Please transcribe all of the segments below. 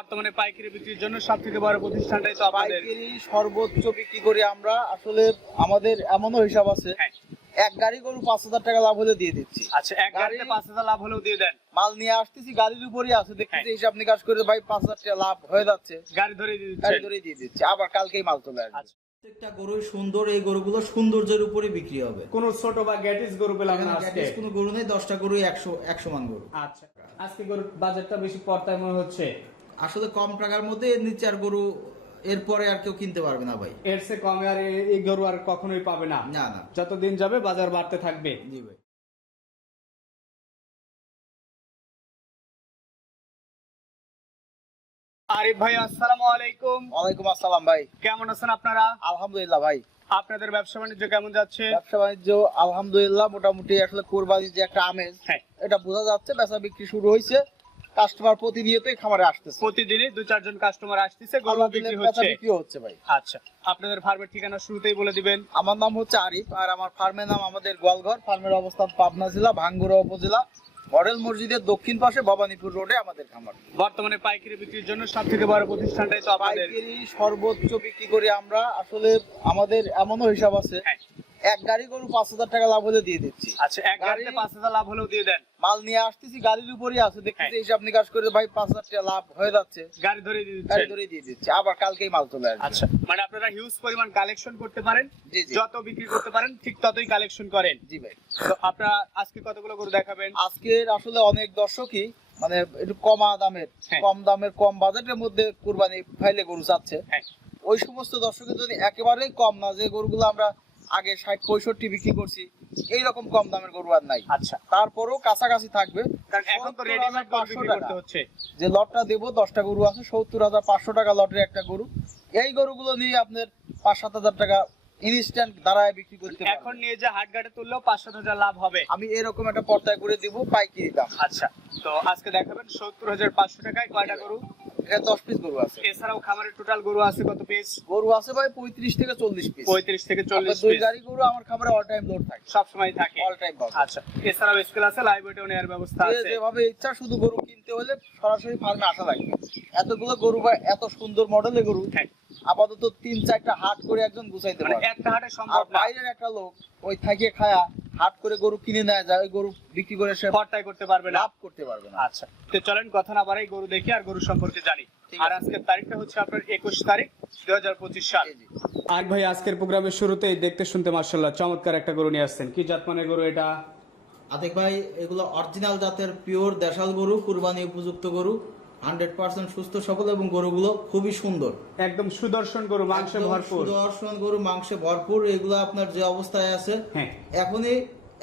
বর্তমানে পাইকারি বিক্রির জন্য সবথেকে বড় প্রতিষ্ঠানটাই তো আপনাদের। পাইকারি সর্বোচ্চ বিক্রি করি আমরা। আসলে আমাদের এমনও হিসাব আছে, হ্যাঁ। এক গাড়ি গরু 5,000 টাকা লাভ হলে দিয়ে দিচ্ছি। আচ্ছা, এক গাড়িতে 5,000 লাভ হলেও দিয়ে দেন? মাল নিয়ে আসতেছি, গাড়ির উপরই আছে, দেখতেছি হিসাব নিকাশ করে ভাই 5,000 টাকা লাভ হয়ে যাচ্ছে, গাড়ি ধরে দিয়ে গাড়ি দিচ্ছেন? ধরেই দিয়ে দিচ্ছি, আবার কালকেই মাল চলে আসবে। আচ্ছা। প্রত্যেকটা গরুই সুন্দর, এই গরুগুলো সৌন্দর্যের উপরে বিক্রি হবে। কোন ছোট বা গ্যাটিস গরু পেলাম না আজকে? গ্যাটিস কোনো গরু নেই, 10টা গরুই 100 মান গরু। আচ্ছা, আজকে গরুর বাজারটা বেশি পড়তায় মনে হচ্ছে। আসলে কম টাকার মধ্যে এর নিচে আর গরু এরপরে আর কেউ কিনতে পারবে না ভাই। এর চেয়ে কমে আর এই গরু আর কখনোই পাবে না। না না। যতদিন যাবে বাজার বাড়তে থাকবে। জি ভাই। আরিফ ভাই, আসসালামু আলাইকুম। ওয়ালাইকুম আসসালাম ভাই। কেমন আছেন আপনারা? আলহামদুলিল্লাহ ভাই। আপনাদের ব্যবসা বাণিজ্য কেমন যাচ্ছে? ব্যবসা বাণিজ্য আলহামদুলিল্লাহ মোটামুটি। আসলে কোরবানির যে একটা আমেজ, হ্যাঁ। এটা বোঝা যাচ্ছে, বেচা বিক্রি শুরু হয়েছে, কাস্টমার প্রতিনিয়তই খামারে আসতেছে, প্রতিদিনই 2-4 জন কাস্টমার আসতেছে, গরু আল্লাহ দিলে বিক্রি বেচা হচ্ছে। বিক্রি হচ্ছে ভাই। আচ্ছা, আপনাদের ফার্মের ঠিকানা শুরুতেই বলে দিবেন। আমার নাম হচ্ছে আরিফ, আর আমার ফার্মের নাম আমাদের গোয়ালঘর। ফার্মের অবস্থান পাবনা জেলা ভাঙ্গুড়া উপজেলা, মডেল মসজিদের দক্ষিণ পাশে ভবানীপুর রোডে আমাদের খামার। বর্তমানে পাইকারি বিক্রির জন্য সবথেকে বড় প্রতিষ্ঠানটাই তো আপনাদের। পাইকারি সর্বোচ্চ বিক্রি করি আমরা। আসলে আমাদের এমনও হিসাব আছে, হ্যাঁ। এক গাড়ি গরু 5,000 টাকা লাভ হলে দিয়ে দিচ্ছি। আচ্ছা, এক গাড়িতে 5,000 লাভ হলেও দিয়ে দেন? মাল নিয়ে আসতেছি, গাড়ির উপরই আছে, দেখতেছি হ্যাঁ। হিসাব নিকাশ করে ভাই 5,000 টাকা লাভ হয়ে যাচ্ছে, গাড়ি ধরে দিয়ে গাড়ি দিচ্ছেন? ধরেই দিয়ে দিচ্ছি, আবার কালকেই মাল চলে আসবে। আচ্ছা, মানে আপনারা হিউজ পরিমাণ কালেকশন করতে পারেন, জি জি। যত বিক্রি করতে পারেন ঠিক ততই কালেকশন করেন। জি ভাই। তো আপনারা আজকে কতগুলো গরু দেখাবেন? আজকের আসলে অনেক দর্শকই মানে একটু কমা দামের, হ্যাঁ। কম দামের, কম বাজেটের মধ্যে কুরবানি ফাইলে গরু চাচ্ছে। হ্যাঁ। ওই সমস্ত দর্শকের যদি একেবারেই কম না, যে গরুগুলো আমরা আগে 60-65 বিক্রি করছি, এইরকম কম দামের গরু আর নাই। আচ্ছা, তারপরেও কাছাকাছি থাকবে, কারণ এখন তো রেডিমেড গরু বিক্রি করতে হচ্ছে। যে লটটা দেবো 10টা গরু আছে, 70,500 টাকা লটের একটা গরু। এই গরুগুলো নিয়ে আপনার 5-7 হাজার টাকা ইনস্ট্যান্ট দাঁড়ায় বিক্রি করতে এখন পারবেন। নিয়ে যে হাটঘাটে তুললেও 5-7 হাজার লাভ হবে। আমি এরকম একটা পর্দায় করে দিব পাইকারি দাম। আচ্ছা, তো আজকে দেখাবেন 70,500 টাকায় কয়টা গরু? এটা 10 পিস গরু আছে। এছাড়াও খামারের টোটাল গরু আছে কত পিস? গরু আছে ভাই 35 থেকে 40 পিস। 35 থেকে 40 দুই পিস গাড়ি গরু আমার খামারে অল টাইম লোড থাকে, সব সময় থাকে। অল টাইম পাবে। আচ্ছা, এছাড়াও স্কেল আছে, লাইভ ওয়েটও নেওয়ার ব্যবস্থা যে আছে। যেভাবে ইচ্ছা, শুধু গরু কিনতে হলে সরাসরি ফার্মে আসা লাগবে। এতগুলো গরু ভাই, এত সুন্দর মডেলের গরু, হ্যাঁ। আপাতত 3-4টা হাট করে একজন গুছাইতে মানে পারে। একটা হাটে আর সম্ভব না। বাইরের একটা লোক ওই থাকে খায়া হাট করে গরু কিনে নেয় যায়, ওই গরু বিক্রি করে সে পর্তায় করতে পারবে না। লাভ করতে পারবে না। আচ্ছা, তো চলেন কথা না বাড়াই গরু দেখি আর গরু সম্পর্কে জানি। ঠিক আর আছে। আজকের তারিখটা হচ্ছে আপনার 21 তারিখ 2025 সাল। জি, জি। আর ভাই, আজকের প্রোগ্রামের শুরুতেই দেখতে শুনতে মাশাআল্লাহ চমৎকার একটা গরু নিয়ে আসছেন। কি জাতমানের গরু এটা? আতিক ভাই, এগুলো অরিজিনাল জাতের পিওর দেশাল গরু, কুরবানি উপযুক্ত গরু, 100% সুস্থ সবল, এবং গরুগুলো খুবই সুন্দর, একদম সুদর্শন গরু, মাংসে একদম ভরপুর। সুদর্শন গরু, মাংসে ভরপুর। এগুলো আপনার যে অবস্থায় আছে, হ্যাঁ, এখনই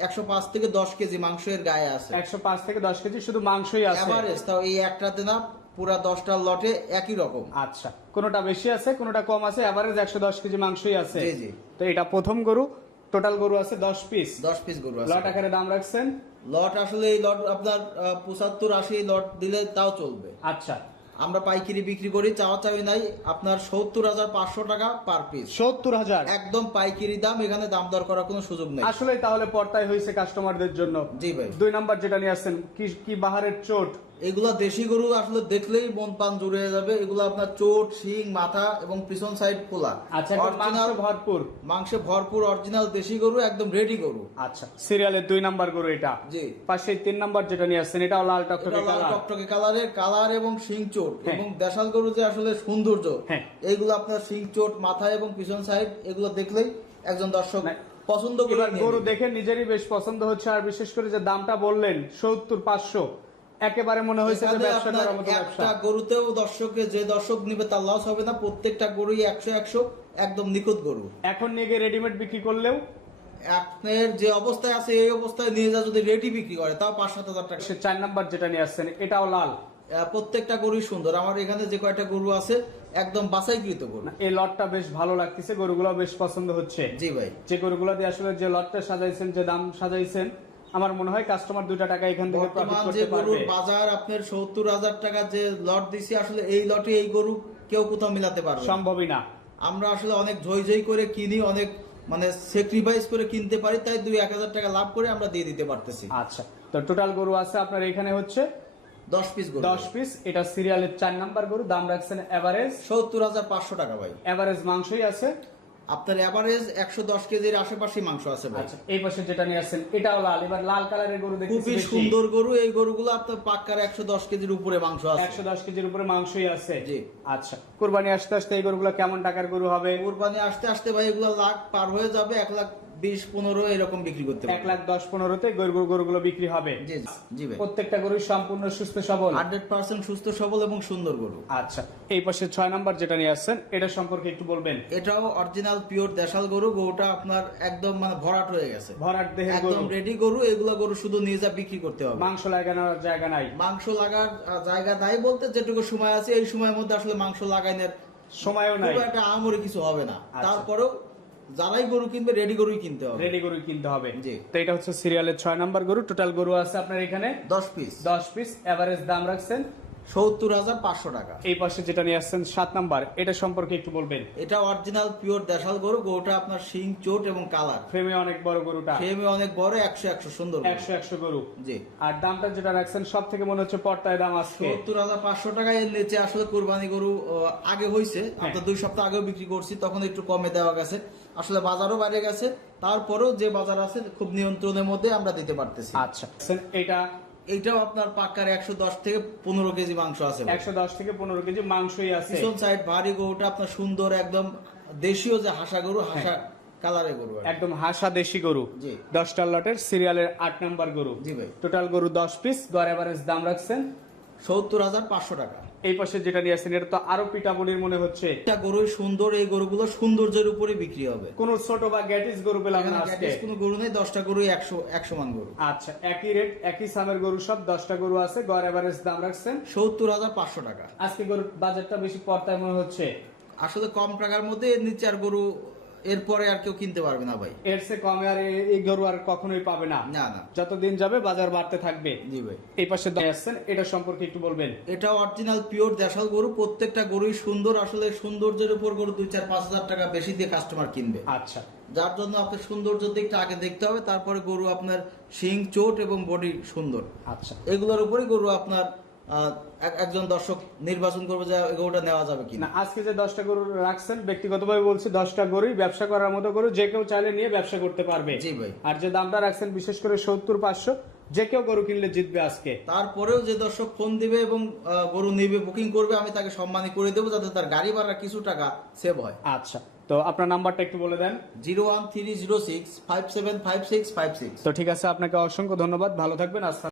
105 থেকে 10 কেজি মাংস এর গায়ে আছে। 105 থেকে 10 কেজি শুধু মাংসই আছে। এভারেজ, তাও এই একটাতে না, পুরা 10টা লটে একই রকম। আচ্ছা, কোনটা বেশি আছে কোনটা কম আছে, এভারেজ 110 কেজি মাংসই আছে। জি জি। তো এটা প্রথম গরু, টোটাল গরু আছে 10 পিস। 10 পিস গরু আছে। লট আকারে দাম রাখছেন? লট আসলে এই লট আপনার 75-80 লট দিলে তাও চলবে। আচ্ছা, আমরা পাইকারি বিক্রি করি, চাওয়া চাওয়ি নাই, আপনার 70,500 টাকা পার পিস, 70,000 একদম পাইকারি দাম। এখানে দাম দর করার কোনো সুযোগ নেই। আসলে তাহলে পর্তায় হয়েছে কাস্টমারদের জন্য। জি ভাই। 2 নাম্বার যেটা নিয়ে আসছেন, কি কি বাহারের চোট? এগুলা দেশি গরু, আসলে দেখলেই মন প্রাণ জুড়ে যাবে। এগুলো আপনার চোট, শিং, মাথা এবং পিছন সাইড খোলা। আচ্ছা, মাংস ভরপুর, মাংসে ভরপুর, অরিজিনাল দেশি গরু, একদম রেডি গরু। আচ্ছা, সিরিয়ালের 2 নাম্বার গরু এটা। জি। পাশে 3 নাম্বার যেটা নিয়ে আসছেন, এটাও লাল টকটকে এটা লাল কালার। টকটকে কালারের, কালার এবং শিং চোট, হ্যাঁ। এবং দেশাল গরু যে আসলে সৌন্দর্য, হ্যাঁ। এইগুলো আপনার শিং চোট, মাথা এবং পিছন সাইড, এগুলো দেখলেই একজন দর্শক না, পছন্দ করে এবার নিয়ে গরু নেবে। দেখে নিজেরই বেশ পছন্দ হচ্ছে, আর বিশেষ করে যে দামটা বললেন 70,500, একেবারে মনে হয়েছে যে এখানে ব্যবসা আপনার করার মতো ব্যবসা। একটা গরুতেও দর্শকে যে দর্শক নিবে তার লস হবে না। প্রত্যেকটা গরুই 100-100 একদম নিখুঁত গরু। এখন নিয়ে গিয়ে রেডিমেড বিক্রি করলেও আপনার যে অবস্থায় আছে এই অবস্থায় নিয়ে যা যদি রেডি বিক্রি করে, তাও 5-7 হাজার টাকা। সে 4 নাম্বার যেটা নিয়ে আসছেন, এটাও লাল। প্রত্যেকটা গরুই সুন্দর। আমার এখানে যে কয়টা গরু আছে একদম বাছাইকৃত গরু। না, এই লটটা বেশ ভালো লাগতেছে, গরুগুলো বেশ পছন্দ হচ্ছে। জি ভাই। যে গরুগুলো দিয়ে আসলে যে লটটা সাজাইছেন, যে দাম সাজাইছেন, আমার মনে হয় কাস্টমার 2 টাকা এখান থেকে প্রফিট বর্তমান করতে যে পারবে। গরুর বাজার আপনার 70,000 টাকা যে লট দিছি, আসলে এই লটে এই গরু কেউ কোথাও মিলাতে পারবে না। সম্ভবই না। আমরা আসলে অনেক ঝই করে কিনি, অনেক মানে স্যাক্রিফাইস করে কিনতে পারি, তাই 2-1 হাজার টাকা লাভ করে আমরা দিয়ে দিতে পারতেছি। আচ্ছা, তো টোটাল গরু আছে আপনার এখানে হচ্ছে 10 পিস গরু 10 পিস। এটা সিরিয়ালের 4 নাম্বার গরু, দাম রাখছেন এভারেজ ৭০,৫০০ টাকা ভাই। এভারেজ মাংসই আছে। আপনার এভারেজ 110 কেজির আশেপাশে মাংস আছে ভাই। আচ্ছা, এই পাশে যেটা নিয়ে আসছেন এটাও লাল, এবার লাল কালারের গরু দেখতেছি খুবই বেশি। সুন্দর গরু। এই গরুগুলো আপনার পাক্কার 110 কেজির উপরে মাংস আছে। 110 কেজির উপরে মাংসই আছে। জি। আচ্ছা, কুরবানি আসতে আসতে এই গরুগুলো কেমন টাকার গরু হবে? কুরবানি আসতে আসতে ভাই এগুলো লাখ পার হয়ে যাবে, 1,20,15 এরকম বিক্রি করতে পারবে। 1,10,15 তে গরুগুলো বিক্রি হবে। জি জি ভাই। প্রত্যেকটা গরু সম্পূর্ণ সুস্থ সবল, 100% সুস্থ সবল এবং সুন্দর গরু। আচ্ছা, এই পাশে 6 নাম্বার যেটা নিয়ে আসছেন এটা সম্পর্কে একটু বলবেন। এটাও অরিজিনাল পিওর দেশাল গরু। গরুটা আপনার একদম মানে ভরাট হয়ে গেছে, ভরাট দেহের গরু, একদম রেডি গরু। এগুলা গরু শুধু নিয়ে যা বিক্রি করতে হবে। মাংস লাগানোর জায়গা নাই। মাংস লাগার জায়গা নাই বলতে যেটুকু সময় আছে এই সময়ের মধ্যে আসলে মাংস লাগানোর সময়ও নাই, খুব একটা আমরি কিছু হবে না। আচ্ছা। তারপরেও যারাই গরু কিনবে রেডি গরুই কিনতে হবে। রেডি গরু কিনতে হবে। জি। তো এটা হচ্ছে সিরিয়ালের 6 নাম্বার গরু। টোটাল গরু আছে আপনার এখানে 10 পিস 10 পিস। এভারেজ দাম রাখছেন ৭০,৫০০ টাকা। এই পাশে যেটা নিয়ে আসছেন 7 নাম্বার, এটা সম্পর্কে একটু বলবেন। এটা অরিজিনাল পিওর দেশাল গরু। গরুটা আপনার শিং, চোট এবং কালার। ফ্রেমে অনেক বড় গরুটা, ফ্রেমে অনেক বড়, 100 সুন্দর গরু। 100 গরু। জি। আর দামটা যেটা রাখছেন সব থেকে মনে হচ্ছে পর্তায় দাম আজকে ৭০,৫০০ টাকা। এর নিচে আসলে কুরবানি গরু আগে হয়েছে, আপনার 2 সপ্তাহ আগেও বিক্রি করছি, তখন একটু কমে দেওয়া গেছে। আসলে বাজারও বাইরে গেছে, তারপরেও যে বাজার আছে খুব নিয়ন্ত্রণের মধ্যে আমরা দিতে পারতেছি। আচ্ছা, এটা এইটাও আপনার পাক্কার 110 থেকে 15 কেজি মাংস আছে ভাই। 110 থেকে 15 কেজি মাংসই আছে। পিছন সাইড ভারী গরুটা আপনার সুন্দর, একদম দেশীয় যে হাসা গরু, হাসা কালারের গরু আর কি। একদম হাসা দেশি গরু। জি। 10টা লটের সিরিয়ালের 8 নাম্বার গরু। জি ভাই। টোটাল গরু 10 পিস। গড় এভারেজ দাম রাখছেন ৭০,৫০০ টাকা। এই পাশে যেটা নিয়ে আসছেন এটা তো আরো পিটাবনির মনে হচ্ছে। একটা গরুই সুন্দর। এই গরুগুলো সৌন্দর্যের উপরে বিক্রি হবে। কোন ছোট বা গ্যাটিস গরু পেলাম না এখানে আজকে। গ্যাটিস কোনো গরু নেই। 10টা গরুই 100 মান গরু। আচ্ছা, একই রেট, একই সামের গরু সব। 10টা গরু আছে। গড় এভারেজ দাম রাখছেন ৭০,৫০০ টাকা। আজকে গরুর বাজারটা বেশি পর্তায় মনে হচ্ছে। আসলে কম টাকার মধ্যে এর নিচে আর গরু এরপরে আর কেউ কিনতে পারবে না ভাই। এর চেয়ে কমে আর এই গরু আর কখনোই পাবে না। না না। যতদিন যাবে বাজার বাড়তে থাকবে। জি ভাই। এই পাশে দাঁড়িয়ে আসছেন এটা সম্পর্কে একটু বলবেন। এটা অরিজিনাল পিওর দেশাল গরু। প্রত্যেকটা গরুই সুন্দর। আসলে সৌন্দর্যের উপর গরু 2-4-5 হাজার টাকা বেশি দিয়ে কাস্টমার কিনবে। আচ্ছা, যার জন্য আপনার সৌন্দর্যের দিকটা আগে দেখতে হবে, তারপরে গরু আপনার শিং, চোট এবং বডি সুন্দর। আচ্ছা, এগুলোর উপরেই গরু আপনার একজন দর্শক নির্বাচন করবে যে এই গরুটা নেওয়া যাবে কিনা। না, আজকে যে 10টা গরু রাখছেন ব্যক্তিগতভাবে বলছি 10টা গরুই ব্যবসা করার মতো গরু, যে কেউ চাইলে নিয়ে ব্যবসা করতে পারবে। জি ভাই। আর যে দামটা রাখছেন বিশেষ করে 70-500, যে কেউ গরু কিনলে জিতবে আজকে। তারপরেও যে দর্শক ফোন দিবে এবং গরু নিবে, বুকিং করবে, আমি তাকে সম্মানী করে দেবো যাতে তার গাড়ি ভাড়া কিছু টাকা সেভ হয়। আচ্ছা, তো আপনার নাম্বারটা একটু বলে দেন। 01306575656। তো ঠিক আছে, আপনাকে অসংখ্য ধন্যবাদ, ভালো থাকবেন। আসসালাম।